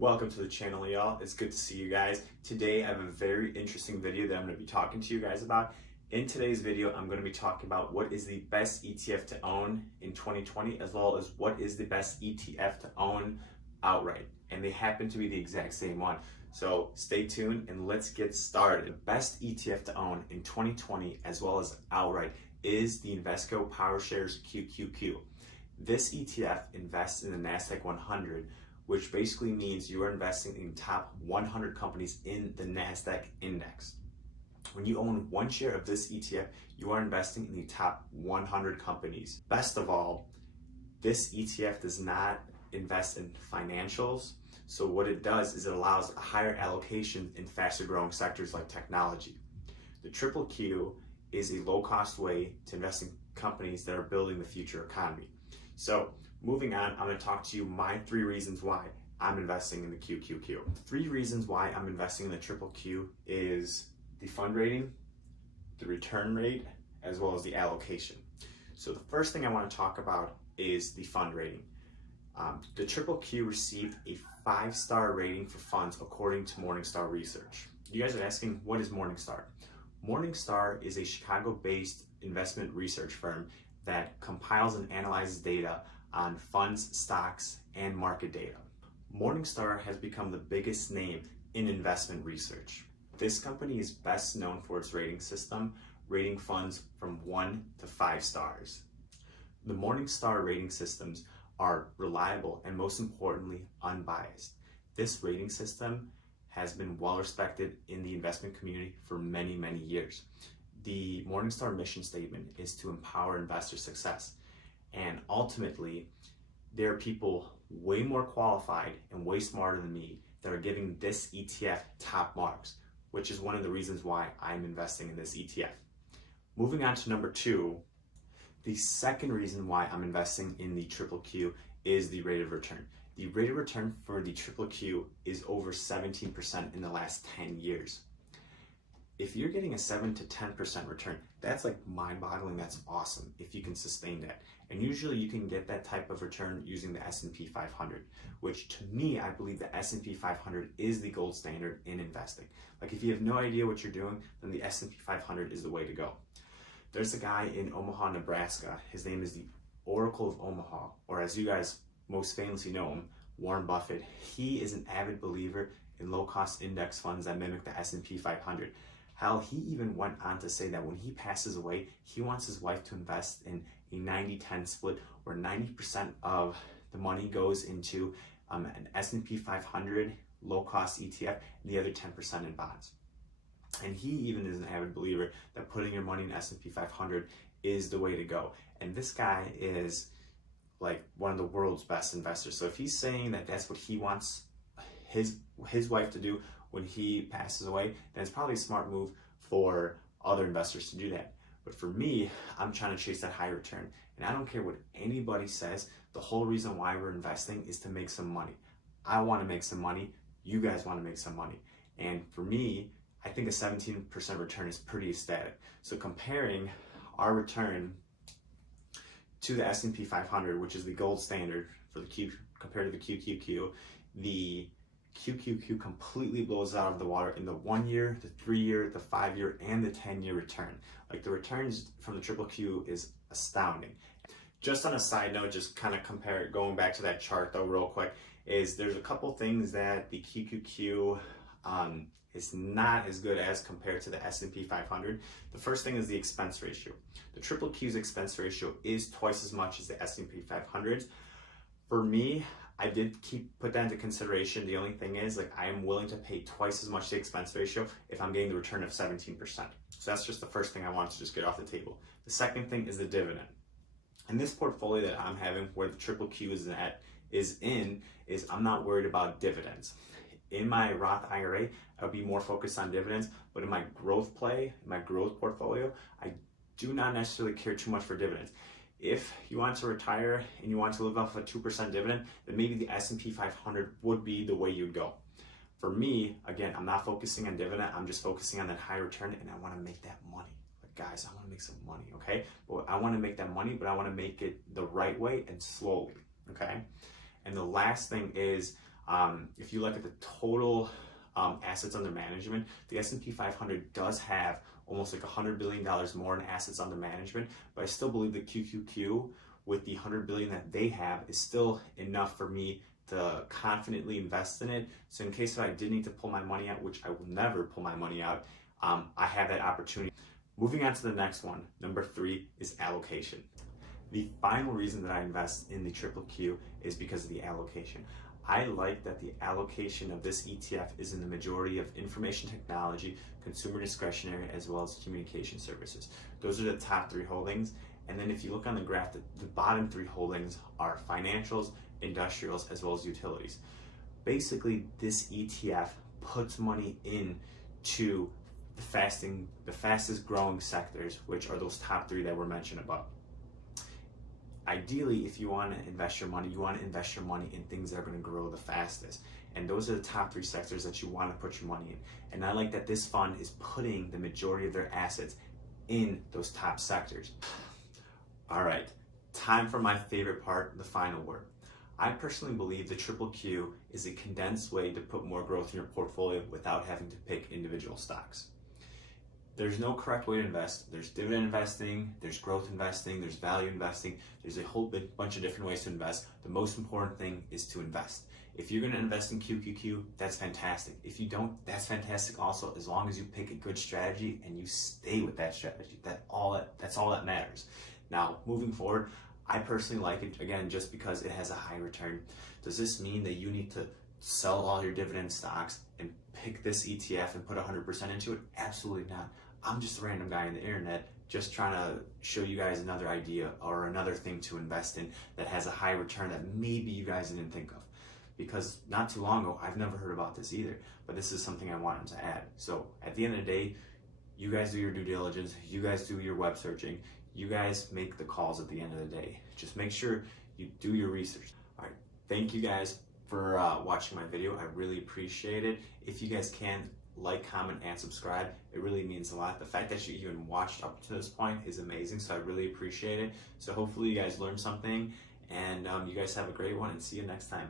Welcome to the channel, y'all. It's good to see you guys. Today I have a very interesting video that I'm going to be talking to you guys about. In today's video, I'm going to be talking about what is the best ETF to own in 2020, as well as what is the best ETF to own outright. And they happen to be the exact same one. So stay tuned and let's get started. The best ETF to own in 2020, as well as outright, is the Invesco PowerShares QQQ. This ETF invests in the Nasdaq-100, which basically means you are investing in top 100 companies in the Nasdaq Index. When you own one share of this ETF, you are investing in the top 100 companies. Best of all, this ETF does not invest in financials. So what it does is it allows a higher allocation in faster growing sectors like technology. The QQQ is a low cost way to invest in companies that are building the future economy. So moving on, I'm going to talk to you my 3 reasons why I'm investing in the QQQ. 3 reasons why I'm investing in the QQQ is the fund rating, the return rate, as well as the allocation. So the first thing I want to talk about is the fund rating. The QQQ received a 5-star rating for funds according to Morningstar research. You guys are asking, what is Morningstar? Morningstar is a Chicago-based investment research firm that compiles and analyzes data on funds, stocks, and market data. Morningstar has become the biggest name in investment research. This company is best known for its rating system, rating funds from 1 to 5 stars. The Morningstar rating systems are reliable and, most importantly, unbiased. This rating system has been well respected in the investment community for many, many years. The Morningstar mission statement is to empower investor success. And ultimately, there are people way more qualified and way smarter than me that are giving this ETF top marks, which is one of the reasons why I'm investing in this ETF. Moving on to number 2, the second reason why I'm investing in the QQQ is the rate of return. The rate of return for the QQQ is over 17% in the last 10 years. If you're getting a 7 to 10% return, that's like mind-boggling. That's awesome if you can sustain that. And usually you can get that type of return using the S&P 500, which to me, I believe the S&P 500 is the gold standard in investing. Like if you have no idea what you're doing, then the S&P 500 is the way to go. There's a guy in Omaha, Nebraska. His name is the Oracle of Omaha, or as you guys most famously know him, Warren Buffett. He is an avid believer in low-cost index funds that mimic the S&P 500. Hell, he even went on to say that when he passes away, he wants his wife to invest in a 90-10 split, where 90% of the money goes into an S&P 500 low-cost ETF, and the other 10% in bonds. And he even is an avid believer that putting your money in S&P 500 is the way to go. And this guy is like one of the world's best investors. So if he's saying that that's what he wants his wife to do when he passes away, then it's probably a smart move for other investors to do that. But for me, I'm trying to chase that high return. And I don't care what anybody says. The whole reason why we're investing is to make some money. I want to make some money. You guys want to make some money. And for me, I think a 17% return is pretty ecstatic. So comparing our return to the S&P 500, which is the gold standard for the Q compared to the QQQ, the QQQ completely blows out of the water in the 1 year, the 3 year, the 5 year, and the 10-year return. Like the returns from the QQQ is astounding. Just on a side note, just kind of going back to that chart though real quick, is there's a couple things that the QQQ is not as good as compared to the S&P 500. The first thing is the expense ratio. The QQQ's expense ratio is twice as much as the S&P 500's. For me, I did put that into consideration. The only thing is, like, I am willing to pay twice as much the expense ratio if I'm getting the return of 17%. So that's just the first thing I want to just get off the table. The second thing is the dividend. And this portfolio that I'm having, where the QQQ is I'm not worried about dividends. In my Roth IRA, I would be more focused on dividends, but in my growth portfolio, I do not necessarily care too much for dividends. If you want to retire and you want to live off a 2% dividend, then maybe the S&P 500 would be the way you'd go. For me, again, I'm not focusing on dividend. I'm just focusing on that high return, and I want to make that money. Like, guys, I want to make some money, okay? But I want to make that money, but I want to make it the right way and slowly, okay? And the last thing is If you look at the total assets under management, the S&P 500 does have almost like $100 billion more in assets under management, but I still believe the QQQ with the $100 billion that they have is still enough for me to confidently invest in it. So in case I did need to pull my money out, which I will never pull my money out, I have that opportunity. Moving on to the next one, number 3 is allocation. The final reason that I invest in the QQQ is because of the allocation. I like that the allocation of this ETF is in the majority of information technology, consumer discretionary, as well as communication services. Those are the top 3 holdings. And then if you look on the graph, the bottom 3 holdings are financials, industrials, as well as utilities. Basically, this ETF puts money into the fastest growing sectors, which are those top 3 that were mentioned above. Ideally, if you want to invest your money, you want to invest your money in things that are going to grow the fastest. And those are the top 3 sectors that you want to put your money in. And I like that this fund is putting the majority of their assets in those top sectors. All right, time for my favorite part, the final word. I personally believe the QQQ is a condensed way to put more growth in your portfolio without having to pick individual stocks. There's no correct way to invest. There's dividend investing, there's growth investing, there's value investing. There's a whole bunch of different ways to invest. The most important thing is to invest. If you're going to invest in QQQ, that's fantastic. If you don't, that's fantastic also, as long as you pick a good strategy and you stay with that strategy. That's all that matters. Now, moving forward, I personally like it, again, just because it has a high return. Does this mean that you need to sell all your dividend stocks and pick this ETF and put 100% into it? Absolutely not. I'm just a random guy on the internet just trying to show you guys another idea or another thing to invest in that has a high return that maybe you guys didn't think of. Because not too long ago, I've never heard about this either, but this is something I wanted to add. So at the end of the day, you guys do your due diligence, you guys do your web searching, you guys make the calls at the end of the day. Just make sure you do your research. All right, thank you guys for watching my video. I really appreciate it. If you guys can, like, comment, and subscribe. It really means a lot. The fact that you even watched up to this point is amazing, so I really appreciate it. So hopefully you guys learned something, and you guys have a great one, and see you next time.